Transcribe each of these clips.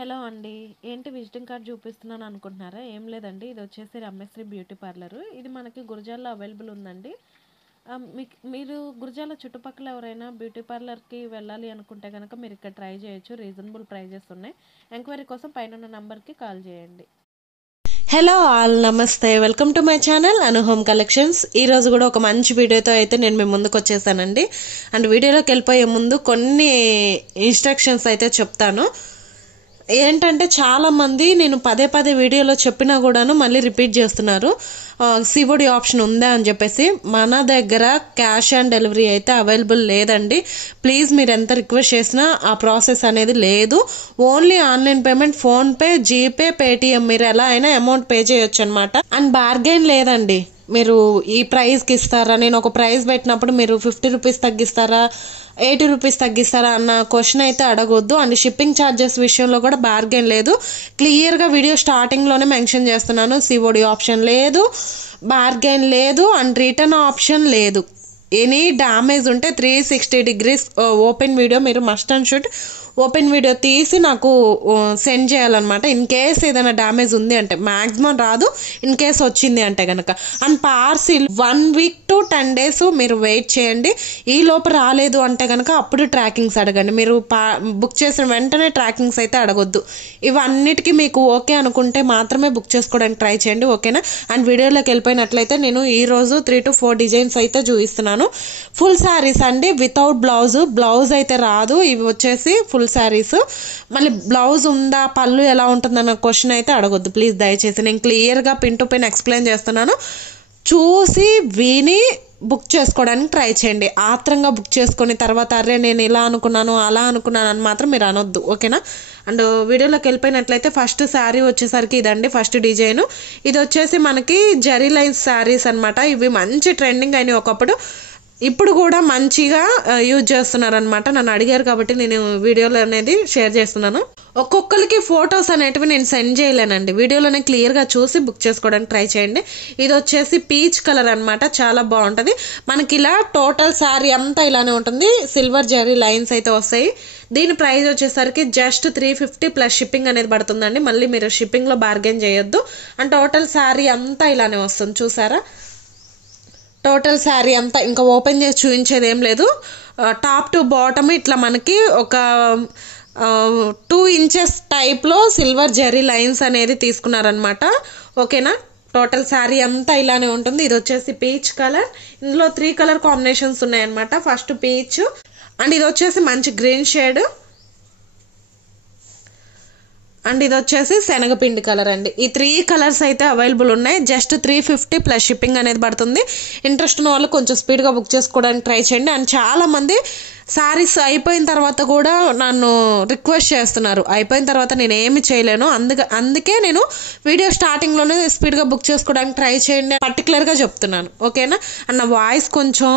Hello అండి. ఏంటి visiting card చూపిస్తున్నాను అనుకుంటున్నారా? ఏం లేదండి. ఇది వచ్చేసి రమేశ్రీ బ్యూటీ పార్లర్. ఇది మనకి గురజాలలో అవైలబుల్ ఉందండి. మీరు గురజాల చుట్టుపక్కల ఎవరైనా బ్యూటీ పార్లర్కి వెళ్ళాలి అనుకుంటే కనుక మీరు ఇక్కడ ట్రై చేయొచ్చు. రీజనబుల్ ప్రైజెస్ ఉన్నాయి. ఎంక్వైరీ కోసం పైన నంబర్కి కాల్ చేయండి. హలో ఆల్, నమస్తే. Welcome to my channel Anu home collections. ఈ రోజు కూడా ఒక మంచి వీడియోతో అయితే నేను మీ ముందుకు వచ్చేసానండి. అండ్ వీడియోలోకి వెళ్ళిపోయే ముందు కొన్ని ఇన్స్ట్రక్షన్స్ అయితే చెప్తాను. ఏంటంటే చాలా మంది నేను పదే పదే వీడియోలో చెప్పినా కూడాను మళ్ళీ రిపీట్ చేస్తున్నారు, సిఓడి ఆప్షన్ ఉందా అని చెప్పేసి. మన దగ్గర క్యాష్ ఆన్ డెలివరీ అయితే అవైలబుల్ లేదండి. ప్లీజ్ మీరు ఎంత రిక్వెస్ట్ చేసినా ఆ ప్రాసెస్ అనేది లేదు. Only online payment, phone pay, GPay, Paytm మీరు ఎలా అయినా అమౌంట్ పే చేయొచ్చు అనమాట. అండ్ బార్గెన్ లేదండి. మీరు ఈ ప్రైస్కి ఇస్తారా, నేను ఒక ప్రైస్ పెట్టినప్పుడు మీరు 50 రూపీస్ తగ్గిస్తారా, 80 రూపీస్ తగ్గిస్తారా అన్న క్వశ్చన్ అయితే అడగొద్దు. అండ్ షిప్పింగ్ ఛార్జెస్ విషయంలో కూడా బార్గెన్ లేదు. క్లియర్గా వీడియో స్టార్టింగ్లోనే మెన్షన్ చేస్తున్నాను, సిఓడి ఆప్షన్ లేదు, బార్గెన్ లేదు, అండ్ రిటర్న్ ఆప్షన్ లేదు. ఎనీ డ్యామేజ్ ఉంటే 360 degrees ఓపెన్ వీడియో మీరు must and should open video తీసి నాకు సెండ్ చేయాలన్నమాట. ఇన్ కేస్ ఏదైనా డ్యామేజ్ ఉంది అంటే, మ్యాక్సిమం రాదు, ఇన్ కేస్ వచ్చింది అంటే కనుక. And parcel 1 week to 10 days మీరు వెయిట్ చేయండి. ఈ లోపు రాలేదు అంటే కనుక అప్పుడు ట్రాకింగ్స్ అడగండి. మీరు బుక్ చేసిన వెంటనే ట్రాకింగ్స్ అయితే అడగొద్దు. ఇవన్నిటికీ మీకు ఓకే అనుకుంటే మాత్రమే బుక్ చేసుకోవడానికి ట్రై చేయండి, ఓకేనా? అండ్ వీడియోలోకి వెళ్ళిపోయినట్లయితే నేను ఈ రోజు 3 to 4 డిజైన్స్ అయితే చూపిస్తున్నాను. ఫుల్ శారీస్ అండి, వితౌట్ బ్లౌజ్ అయితే రాదు. ఇవి వచ్చేసి ఫుల్ శారీస్. మళ్ళీ బ్లౌజ్ ఉందా, పళ్ళు ఎలా ఉంటుందన్న క్వశ్చన్ అయితే అడగొద్దు ప్లీజ్, దయచేసి. నేను క్లియర్గా పిన్ టు పిన్ ఎక్స్ప్లెయిన్ చేస్తున్నాను. చూసి విని బుక్ చేసుకోవడానికి ట్రై చేయండి. ఆత్రంగా బుక్ చేసుకొని తర్వాత అరే నేను ఇలా అనుకున్నాను అలా అనుకున్నాను అని మాత్రం మీరు అనొద్దు, ఓకేనా? అండ్ వీడియోలోకి వెళ్ళిపోయినట్లయితే ఫస్ట్ శారీ వచ్చేసరికి ఇదండి, ఫస్ట్ డిజైన్. ఇది వచ్చేసి మనకి జరీ లైన్స్ శారీస్ అనమాట. ఇవి మంచి ట్రెండింగ్ అయినాయి ఒకప్పుడు, ఇప్పుడు కూడా మంచిగా యూజ్ చేస్తున్నారు అనమాట. నన్ను అడిగారు కాబట్టి నేను వీడియోలో అనేది షేర్ చేస్తున్నాను. ఒక్కొక్కరికి ఫొటోస్ అనేటివి నేను సెండ్ చేయలేనండి, వీడియోలోనే క్లియర్గా చూసి బుక్ చేసుకోవడానికి ట్రై చేయండి. ఇది వచ్చేసి పీచ్ కలర్ అనమాట, చాలా బాగుంటుంది. మనకి ఇలా టోటల్ శారీ అంతా ఇలానే ఉంటుంది, సిల్వర్ జరీ లైన్స్ అయితే వస్తాయి. దీని ప్రైస్ వచ్చేసరికి జస్ట్ 350 ప్లస్ షిప్పింగ్ అనేది పడుతుందండి. మళ్ళీ మీరు షిప్పింగ్లో బార్గెన్ చేయొద్దు. అండ్ టోటల్ శారీ అంతా ఇలానే వస్తుంది, చూసారా? టోటల్ శారీ అంతా ఇంకా ఓపెన్ చేసి చూపించేది ఏం లేదు. టాప్ టు బాటమ్ ఇట్లా మనకి ఒక 2 inches టైప్లో సిల్వర్ జెరీ లైన్స్ అనేది తీసుకున్నారనమాట, ఓకేనా? టోటల్ శారీ అంతా ఇలానే ఉంటుంది. ఇది వచ్చేసి పీచ్ కలర్. ఇందులో 3 కలర్ కాంబినేషన్స్ ఉన్నాయన్నమాట. ఫస్ట్ పీచ్, అండ్ ఇది వచ్చేసి మంచి గ్రీన్ షేడ్, అండ్ ఇది వచ్చేసి శనగపిండి కలర్ అండి. ఈ 3 కలర్స్ అయితే అవైలబుల్ ఉన్నాయి. జస్ట్ 350 ప్లస్ షిప్పింగ్ అనేది పడుతుంది. ఇంట్రెస్ట్ ఉన్న వాళ్ళు కొంచెం స్పీడ్గా బుక్ చేసుకోవడానికి ట్రై చేయండి. అండ్ చాలా మంది శారీస్ అయిపోయిన తర్వాత కూడా నన్ను రిక్వెస్ట్ చేస్తున్నారు, అయిపోయిన తర్వాత నేను ఏమి చేయలేను, అందుకే నేను వీడియో స్టార్టింగ్లోనే స్పీడ్గా బుక్ చేసుకోవడానికి ట్రై చేయండి పర్టికులర్గా చెప్తున్నాను, ఓకేనా? అండ్ నా వాయిస్ కొంచెం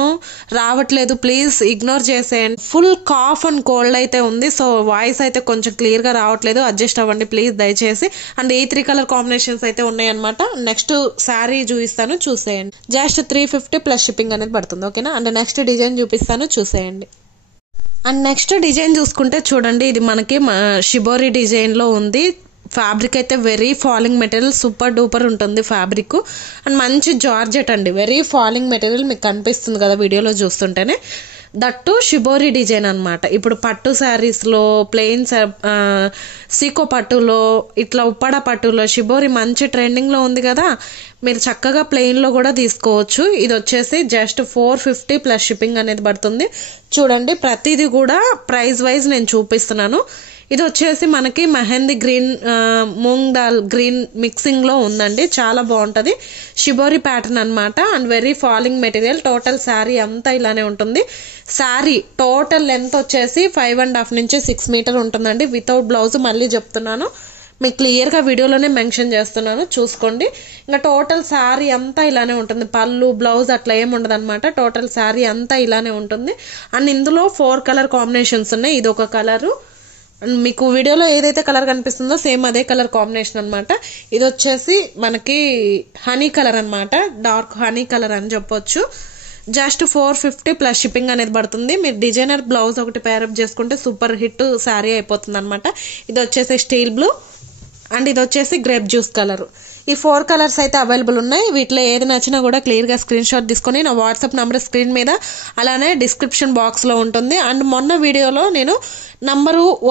రావట్లేదు, ప్లీజ్ ఇగ్నోర్ చేసేయండి. ఫుల్ కాఫ్ అండ్ కోల్డ్ అయితే ఉంది, సో వాయిస్ అయితే కొంచెం క్లియర్గా రావట్లేదు, అడ్జస్ట్ అవ్వండి ప్లీజ్ దయచేసి. అండ్ ఈ 3 కలర్ కాంబినేషన్స్ అయితే ఉన్నాయన్నమాట. నెక్స్ట్ శారీ చూపిస్తాను, చూసేయండి. జస్ట్ 350 ప్లస్ షిప్పింగ్ అనేది పడుతుంది, ఓకేనా? అండ్ నెక్స్ట్ డిజైన్ చూపిస్తాను, చూసేయండి. అండ్ నెక్స్ట్ డిజైన్ చూసుకుంటే చూడండి, ఇది మనకి షిబోరి డిజైన్లో ఉంది. ఫ్యాబ్రిక్ అయితే very falling material, super duper ఉంటుంది ఫ్యాబ్రిక్. అండ్ మంచి జార్జెట్ అండి, వెరీ ఫాలింగ్ మెటీరియల్ మీకు కనిపిస్తుంది కదా వీడియోలో చూస్తుంటేనే. దట్టు షిబోరి డిజైన్ అనమాట. ఇప్పుడు పట్టు శారీస్లో, ప్లెయిన్ సీకో పట్టులో, ఇట్లా ఉప్పాడ పట్టులో షిబోరి మంచి ట్రెండింగ్లో ఉంది కదా, మీరు చక్కగా ప్లెయిన్లో కూడా తీసుకోవచ్చు. ఇది వచ్చేసి జస్ట్ 450 ప్లస్ షిప్పింగ్ అనేది పడుతుంది. చూడండి ప్రతిదీ కూడా ప్రైస్ వైజ్ నేను చూపిస్తున్నాను. ఇది వచ్చేసి మనకి మెహందీ గ్రీన్, మూంగ్ దాల్ గ్రీన్ మిక్సింగ్లో ఉందండి, చాలా బాగుంటుంది. షిబోరి ప్యాటర్న్ అనమాట. And very falling material. Total sari అంతా ఇలానే ఉంటుంది. శారీ టోటల్ లెంత్ వచ్చేసి 5.5 నుంచి 6 మీటర్ ఉంటుందండి, వితౌట్ బ్లౌజ్. మళ్ళీ చెప్తున్నాను, మీకు క్లియర్గా వీడియోలోనే మెన్షన్ చేస్తున్నాను, చూసుకోండి. ఇంకా టోటల్ శారీ అంతా ఇలానే ఉంటుంది, పళ్ళు బ్లౌజ్ అట్లా ఏమి ఉండదు అనమాట. టోటల్ శారీ అంతా ఇలానే ఉంటుంది. అండ్ ఇందులో 4 కలర్ కాంబినేషన్స్ ఉన్నాయి. ఇది ఒక కలరు, మీకు వీడియోలో ఏదైతే కలర్ కనిపిస్తుందో సేమ్ అదే కలర్ కాంబినేషన్ అనమాట. ఇది వచ్చేసి మనకి హనీ కలర్ అనమాట, డార్క్ హనీ కలర్ అని చెప్పొచ్చు. జస్ట్ 450 ప్లస్ షిప్పింగ్ అనేది పడుతుంది. మీరు డిజైనర్ బ్లౌజ్ ఒకటి పేరప్ చేసుకుంటే సూపర్ హిట్ శారీ అయిపోతుంది అనమాట. ఇది వచ్చేసి స్టీల్ బ్లూ అండ్ ఇది వచ్చేసి గ్రేప్ జ్యూస్ కలర్. ఈ 4 కలర్స్ అయితే అవైలబుల్ ఉన్నాయి. వీటిలో ఏది నచ్చినా కూడా క్లియర్గా స్క్రీన్ షాట్ తీసుకొని నా వాట్సాప్ నెంబర్ స్క్రీన్ మీద అలానే డిస్క్రిప్షన్ బాక్స్లో ఉంటుంది. అండ్ మొన్న వీడియోలో నేను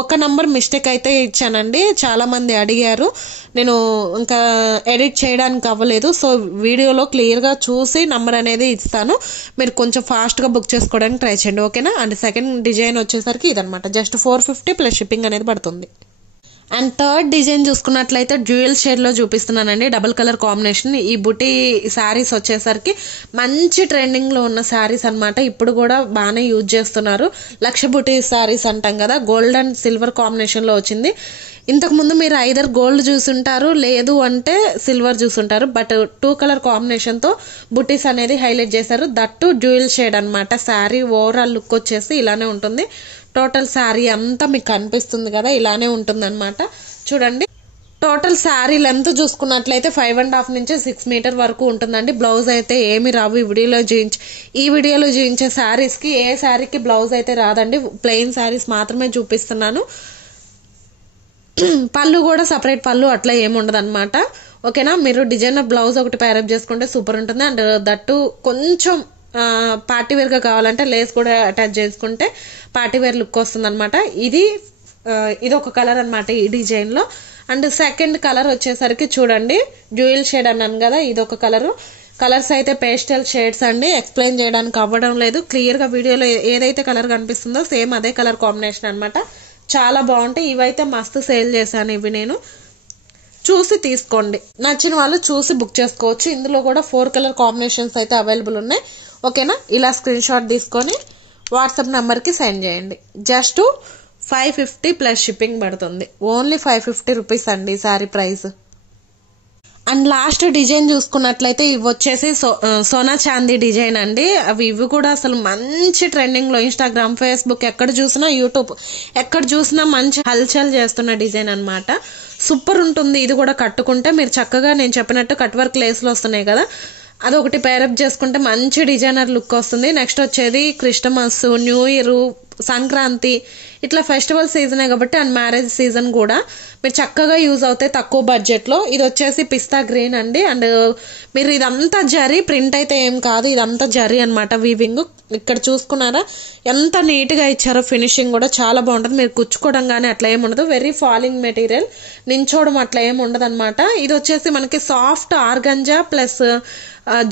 ఒక నంబర్ మిస్టేక్ అయితే ఇచ్చానండి. చాలా మంది అడిగారు, నేను ఇంకా ఎడిట్ చేయడానికి అవ్వలేదు. సో వీడియోలో క్లియర్గా చూసి నంబర్ అనేది ఇస్తాను, మీరు కొంచెం ఫాస్ట్గా బుక్ చేసుకోవడానికి ట్రై చేయండి, ఓకేనా. అండ్ సెకండ్ డిజైన్ వచ్చేసరికి ఇదనమాట, జస్ట్ 450 ప్లస్ షిప్పింగ్ అనేది పడుతుంది. అండ్ థర్డ్ డిజైన్ చూసుకున్నట్లయితే డ్యూయల్ షేడ్లో చూపిస్తున్నానండి, డబుల్ కలర్ కాంబినేషన్. ఈ బుటీ శారీస్ వచ్చేసరికి మంచి ట్రెండింగ్లో ఉన్న శారీస్ అనమాట. ఇప్పుడు కూడా బాగానే యూజ్ చేస్తున్నారు. లక్ష బుటీ శారీస్ అంటాం కదా, గోల్డ్ అండ్ సిల్వర్ కాంబినేషన్లో వచ్చింది. ఇంతకుముందు మీరు ఐదర్ గోల్డ్ చూసుంటారు, లేదు అంటే సిల్వర్ చూసుంటారు. బట్ 2 కలర్ కాంబినేషన్తో బుటీస్ అనేది హైలైట్ చేశారు. దట్టు డ్యూయల్ షేడ్ అనమాట. శారీ ఓవరాల్ లుక్ వచ్చేసి ఇలానే ఉంటుంది. టోటల్ శారీ అంతా మీకు కనిపిస్తుంది కదా, ఇలానే ఉంటుంది అనమాట. చూడండి, టోటల్ శారీ లెంత్ చూసుకున్నట్లయితే 5.5 నుంచి 6 మీటర్ వరకు ఉంటుందండి. బ్లౌజ్ అయితే ఏమి రావు. ఈ వీడియోలో చూపించే శారీస్కి ఏ శారీకి బ్లౌజ్ అయితే రాదండి, ప్లెయిన్ శారీస్ మాత్రమే చూపిస్తున్నాను. పళ్ళు కూడా సపరేట్ పళ్ళు అట్లా ఏమి ఉండదు అనమాట, ఓకేనా. మీరు డిజైనర్ బ్లౌజ్ ఒకటి పేరప్ చేసుకుంటే సూపర్ ఉంటుంది. అండ్ దట్టు కొంచెం పార్టీ వేర్గా కావాలంటే లేస్ కూడా అటాచ్ చేసుకుంటే పార్టీ వేర్ లుక్ వస్తుంది అనమాట. ఇది ఒక కలర్ అనమాట ఈ డిజైన్లో. అండ్ సెకండ్ కలర్ వచ్చేసరికి చూడండి, డ్యూయల్ షేడ్ అన్నాను కదా, ఇది ఒక కలరు. కలర్స్ అయితే పేస్టల్ షేడ్స్ అండి, ఎక్స్ప్లెయిన్ చేయడానికి అవ్వడం లేదు. క్లియర్గా వీడియోలో ఏదైతే కలర్ కనిపిస్తుందో సేమ్ అదే కలర్ కాంబినేషన్ అనమాట. చాలా బాగుంటాయి. ఇవైతే మస్తు సేల్ చేశాను. ఇవి నేను చూసి తీసుకోండి, నచ్చిన వాళ్ళు చూసి బుక్ చేసుకోవచ్చు. ఇందులో కూడా 4 కలర్ కాంబినేషన్స్ అయితే అవైలబుల్ ఉన్నాయి, ఓకేనా. ఇలా స్క్రీన్ షాట్ తీసుకొని వాట్సాప్ నెంబర్కి సెండ్ చేయండి. జస్ట్ 550 ప్లస్ షిప్పింగ్ పడుతుంది. ఓన్లీ 550 రూపీస్ అండి sari price. And last design చూసుకున్నట్లయితే ఇవి వచ్చేసి సోనా చాందీ డిజైన్ అండి. ఇవి కూడా అసలు మంచి ట్రెండింగ్లో, ఇన్స్టాగ్రామ్, ఫేస్బుక్ ఎక్కడ చూసినా, యూట్యూబ్ ఎక్కడ చూసినా మంచి హల్చల్ చేస్తున్న డిజైన్ అనమాట. సూపర్ ఉంటుంది. ఇది కూడా కట్టుకుంటే మీరు చక్కగా నేను చెప్పినట్టు కట్ వర్క్ లేస్లో వస్తున్నాయి కదా, అదొకటి పేరప్ చేసుకుంటే మంచి డిజైనర్ లుక్ వస్తుంది. నెక్స్ట్ వచ్చేది క్రిస్టమస్, న్యూ ఇయర్, సంక్రాంతి ఇట్లా ఫెస్టివల్ సీజనే కాబట్టి అండ్ మ్యారేజ్ సీజన్ కూడా మీరు చక్కగా యూజ్ అవుతాయి తక్కువ బడ్జెట్లో. ఇది వచ్చేసి పిస్తా గ్రీన్ అండి. అండ్ మీరు ఇదంతా జరీ, ప్రింట్ అయితే ఏం కాదు, ఇదంతా జరీ అనమాట వీవింగ్. ఇక్కడ చూసుకున్నారా ఎంత నీట్గా ఇచ్చారో, ఫినిషింగ్ కూడా చాలా బాగుంటుంది. మీరు కుచ్చుకోవడం కానీ అట్లా ఏమి ఉండదు, వెరీ ఫాలింగ్ మెటీరియల్, నించోవడం అట్లా ఏమి ఉండదు అనమాట. ఇది వచ్చేసి మనకి soft organza plus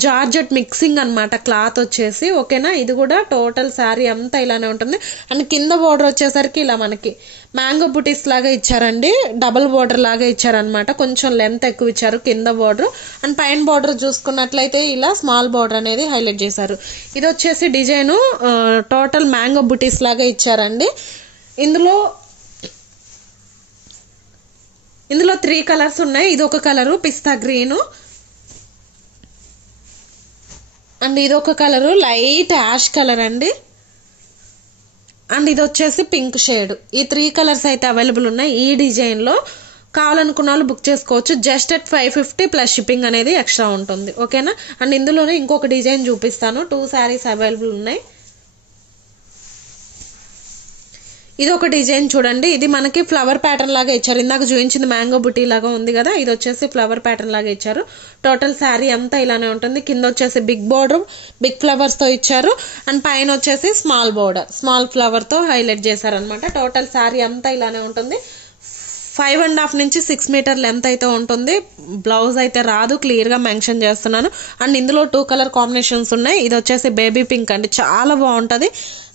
georgette mixing అనమాట క్లాత్ వచ్చేసి, ఓకేనా. ఇది కూడా టోటల్ శారీ అంతా ఇలానే ఉంటుంది. అండ్ కింద బోర్డర్ వచ్చేసరికి ఇలా మనకి మ్యాంగో బుటీస్ లాగా ఇచ్చారండి, డబుల్ బోర్డర్ లాగా ఇచ్చారనమాట. కొంచెం లెంత్ ఎక్కువ ఇచ్చారు కింద బోర్డర్. అండ్ పైన బోర్డర్ చూసుకున్నట్లయితే ఇలా స్మాల్ బోర్డర్ అనేది హైలైట్ చేశారు. ఇది వచ్చేసి డిజైన్ టోటల్ మ్యాంగో బుటీస్ లాగా ఇచ్చారండి. ఇందులో 3 కలర్స్ ఉన్నాయి. ఇది ఒక కలరు పిస్తా గ్రీను, అండ్ ఇది ఒక కలరు లైట్ యాష్ కలర్ అండి, అండ్ ఇది వచ్చేసి పింక్ షేడ్. ఈ 3 కలర్స్ అయితే అవైలబుల్ ఉన్నాయి. ఈ డిజైన్లో కావాలనుకున్న వాళ్ళు బుక్ చేసుకోవచ్చు. జస్ట్ అట్ 550 ప్లస్ షిప్పింగ్ అనేది ఎక్స్ట్రా ఉంటుంది, ఓకేనా. అండ్ ఇందులోనే ఇంకొక డిజైన్ చూపిస్తాను. 2 శారీస్ అవైలబుల్ ఉన్నాయి. ఇది ఒక డిజైన్ చూడండి, ఇది మనకి ఫ్లవర్ ప్యాటర్న్ లాగా ఇచ్చారు. ఇందాక చూపించింది మ్యాంగో బుటీ లాగా ఉంది కదా, ఇది వచ్చేసి ఫ్లవర్ ప్యాటర్న్ లాగా ఇచ్చారు. టోటల్ శారీ అంతా ఇలానే ఉంటుంది. కింద వచ్చేసి బిగ్ బోర్డర్, బిగ్ ఫ్లవర్స్ తో ఇచ్చారు. అండ్ పైన వచ్చేసి స్మాల్ బోర్డర్, స్మాల్ ఫ్లవర్ తో హైలైట్ చేశారనమాట. టోటల్ శారీ అంతా ఇలానే ఉంటుంది. 5.5 నుంచి 6 మీటర్ లెంత్ అయితే ఉంటుంది. బ్లౌజ్ అయితే రాదు, క్లియర్ గా మెన్షన్ చేస్తున్నాను. అండ్ ఇందులో 2 కలర్ కాంబినేషన్స్ ఉన్నాయి. ఇది వచ్చేసి బేబీ పింక్ అండి, చాలా బాగుంటది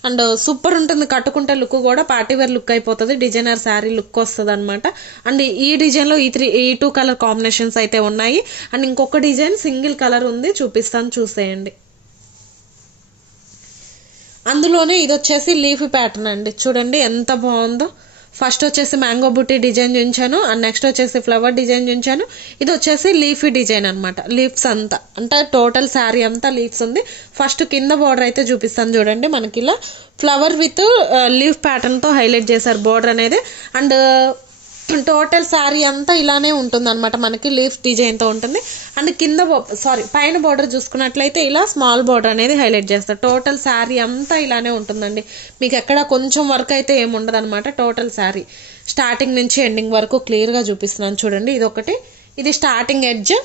అండ్ సూపర్ ఉంటుంది. కట్టుకుంటే లుక్ కూడా పార్టీవేర్ లుక్ అయిపోతుంది, డిజైనర్ శారీ లుక్ వస్తుంది అనమాట. అండ్ ఈ డిజైన్ లో ఈ 2 కలర్ కాంబినేషన్స్ అయితే ఉన్నాయి. అండ్ ఇంకొక డిజైన్ సింగిల్ కలర్ ఉంది, చూపిస్తాను, చూసేయండి. అందులోనే ఇది వచ్చేసి లీఫ్ ప్యాటర్న్ అండి, చూడండి ఎంత బాగుందో. ఫస్ట్ వచ్చేసి మ్యాంగో బుట్టి డిజైన్ చూపించాను, అండ్ నెక్స్ట్ వచ్చేసి ఫ్లవర్ డిజైన్ చూపించాను. ఇది వచ్చేసి లీఫీ డిజైన్ అనమాట. లీఫ్స్ అంతా అంటే టోటల్ శారీ అంతా లీఫ్స్ ఉంది. ఫస్ట్ కింద బోర్డర్ అయితే చూపిస్తాను చూడండి. మనకి ఇలా ఫ్లవర్ విత్ లీఫ్ ప్యాటర్న్ తో హైలైట్ చేశారు బోర్డర్ అనేది. అండ్ టోటల్ శారీ అంతా ఇలానే ఉంటుంది అనమాట, మనకి లీఫ్ డిజైన్తో ఉంటుంది. అండ్ కింద పైన బోర్డర్ చూసుకున్నట్లయితే ఇలా స్మాల్ బోర్డర్ అనేది హైలైట్ చేస్తారు. టోటల్ శారీ అంతా ఇలానే ఉంటుందండి, మీకు ఎక్కడ కొంచెం వర్క్ అయితే ఏమి ఉండదు అనమాట. టోటల్ శారీ స్టార్టింగ్ నుంచి ఎండింగ్ వరకు క్లియర్గా చూపిస్తున్నాను చూడండి. ఇది ఒకటి, ఇది స్టార్టింగ్ ఎడ్జ్,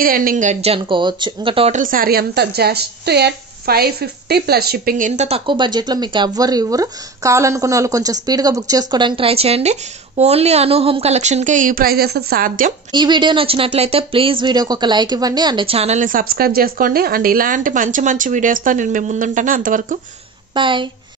ఇది ఎండింగ్ ఎడ్జ్ అనుకోవచ్చు. ఇంకా టోటల్ శారీ అంతా జస్ట్ ఎట్ 550 ప్లస్ షిప్పింగ్. ఇంత తక్కువ బడ్జెట్లో మీకు ఎవ్వరు ఇవ్వరు. కావాలనుకున్న వాళ్ళు కొంచెం స్పీడ్గా బుక్ చేసుకోవడానికి ట్రై చేయండి. ఓన్లీ అను హోమ్ కలెక్షన్కే ఈ ప్రైజెస్ సాధ్యం. ఈ వీడియో నచ్చినట్లయితే ప్లీజ్ వీడియోకి ఒక లైక్ ఇవ్వండి అండ్ ఛానల్ని సబ్స్క్రైబ్ చేసుకోండి. అండ్ ఇలాంటి మంచి మంచి వీడియోస్తో నేను మీ ముందుంటాను. అంతవరకు బాయ్.